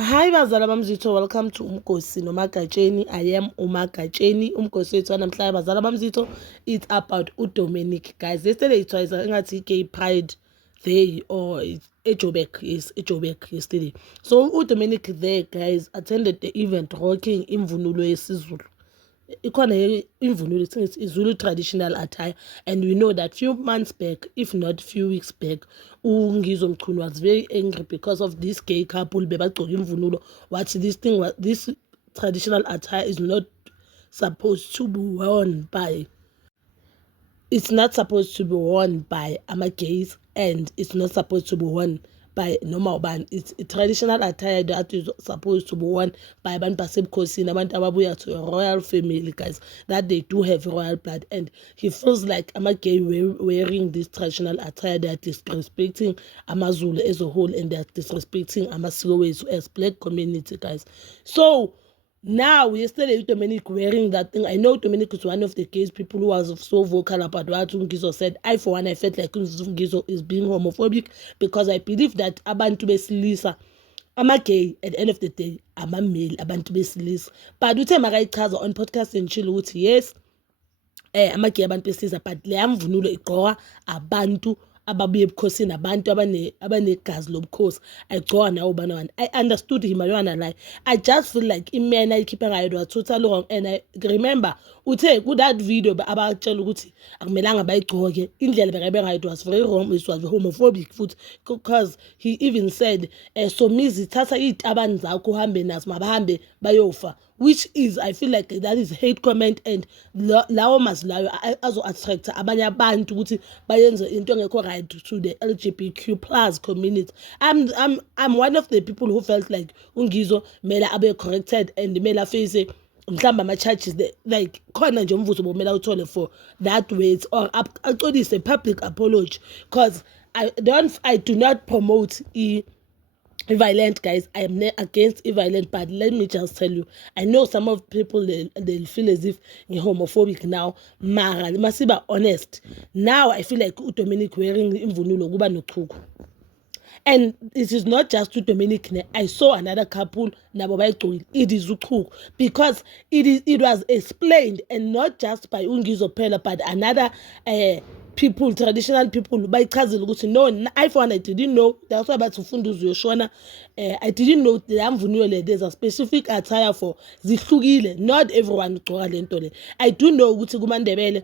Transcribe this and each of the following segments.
Hi bazala bamzitho, welcome to Umgosi noMagatsheni. I am uMagatsheni. Umgosi wethu namhlanje bazala bamzitho, it's about uDominic, guys. Yesterday it was engathi gay pride day or eJoburg, yes, eJoburg yesterday. So uDominic there, guys, attended the event rocking imvunulo yesiZulu. Ikhona imvunulo it's Zulu traditional attire, and we know that few months back, if not few weeks back, uNgizo Mchunu was very angry because of this gay couple bebagcoka imvunulo. What this traditional attire is not supposed to be worn by. It's not supposed to be worn by gays, and it's not supposed to be worn by normal band. It's a traditional attire that is supposed to be worn by abantu basebukhosini, abantu ababuya to a royal family, guys, that they do have royal blood. And he feels like gay wearing this traditional attire, they are disrespecting AmaZulu as a whole, and they are disrespecting amasiko as black community, guys. So now, yesterday, Dominic wearing that thing. I know Dominic is one of the gay people who was so vocal about what Ungizo said. I, for one, I felt like Ungizo is being homophobic because I believe that abantu besilisa, gay at the end of the day, male, abantu besilisa. But uthe makayichaza on podcast and chill ukuthi yes, gay abantu besilisa, but le mvunulo igqoka abantu ababuye ebukhosini, abantu abanegazi lobukhosi ayigcoka nawo bana wani. I understood him, ayona lie. I just feel like imena ayikhipha ngayo was totally wrong. And I remember uthe ku that video abatshela ukuthi akumelanga bayigcoke, indlela bekabe ngayo was very wrong, it was homophobic futhi, because he even said so mizi thatha izitabani zakho uhambe nazo mabahambe bayofa, which is, I feel like that is hate comment, and lawo mazwi layo azo attract abanye abantu ukuthi bayenze into engekho right to the LGBTQ plus community. I'm one of the people who felt like Ungizo mela abe corrected and mela face mhlamba ama-charges like khona nje umvuzo bomela uthole for that words or axolise public apology, because I do not promote violent, guys. I am against violent, but let me just tell you, I know some of people they'll feel as if you're homophobic now. Mara masiba honest. Now I feel like Dominic wearing imvunulo kuba nochuku. And it is not just to Dominic. I saw another couple it is uchuku, because it was explained, and not just by Ungizo Pela, but another people, traditional people bayichazile ukuthi no, I for one I didn't know. That's why bathi ufunduzo yoshona. I didn't know there's a specific attire for zihlukile, not everyone ugcoka lento le. I do know ukuthi kumaNdebele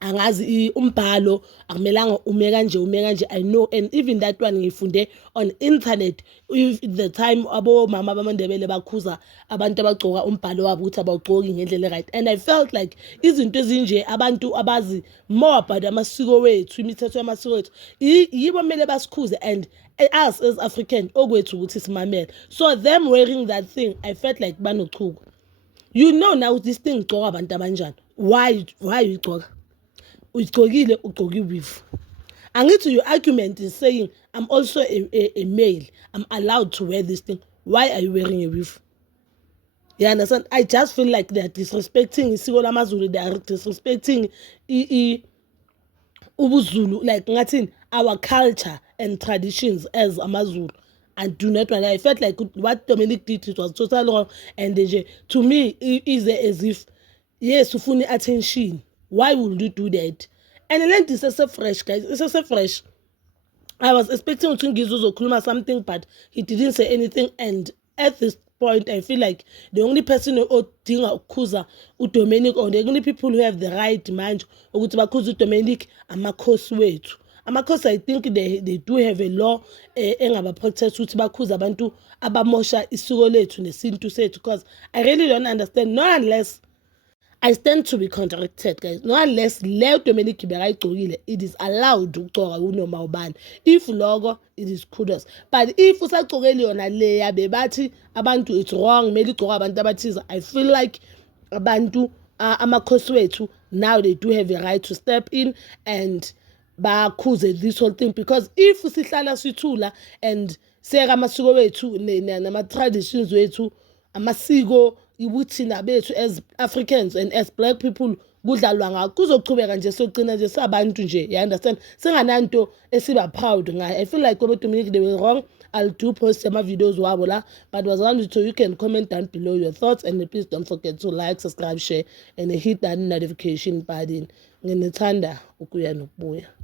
angazi umbhalo akumelanga ume kanje. I know, and even that one ngifunde on internet if the time abo mama bamaNdebele bakhuza abantu abagcoka umbhalo wabo ukuthi abawugcoki ngendlela right. And I felt like izinto ezinje abantu abazi more about amasiko wethu, imithetho yamasiko wethu, yibo mele basikhuze, and us as African okwethu ukuthi simamele. So them wearing that thing, I felt like banochuku. You know now this thing gcoka abantu abanjani. Why you gcoka? Ugcokile with. And to your argument is saying I'm also a male, I'm allowed to wear this thing. Why are you wearing a wig? You understand? I just feel like they're disrespecting isiko lamaZulu, they are disrespecting ubuZulu, like ngathi our culture and traditions as AmaZulu. And do not want. I felt like what Dominic did, it was totally wrong. And to me, it is as if yes, ufuni attention. Why would you do that? And then this is so fresh, guys. It's so fresh. I was expecting Ungizo Kuluma something, but he didn't say anything. And at this point, I feel like the only person who think akuza uDominic, or the only people who have the right mind ukuthi bakuza uDominic amakhosi wethu. Amakhosi, I think they do have a law engaba protect ukuthi bakhuza abantu abamosha isiko lethu nesintu sethu, because I really don't understand, not unless I stand to be contradicted, guys. No, unless Leo Dominic it is allowed to talk unoma ubani. If logo, it is kudos. But if usagcokeli yona leya bebati abantu it's wrong, maybe abantu abathiza, I feel like abantu amakhosi wethu now they do have a right to step in and bakhuze this whole thing, because if sihlala sithula and seka amasiko wethu nama traditions wethu, amasiko ibuthina bethu as Africans and as black people kudlalwa ngakho kuzochubeka nje sogcina nje sabantu nje, you understand, singananto esiba proud ngayo. I feel like Dominic they were wrong. I'll do post some videos wabo la, but was wanted to, you can comment down below your thoughts, and please don't forget to like, subscribe, share, and hit that notification button. Nginethanda ukuya nokubuya.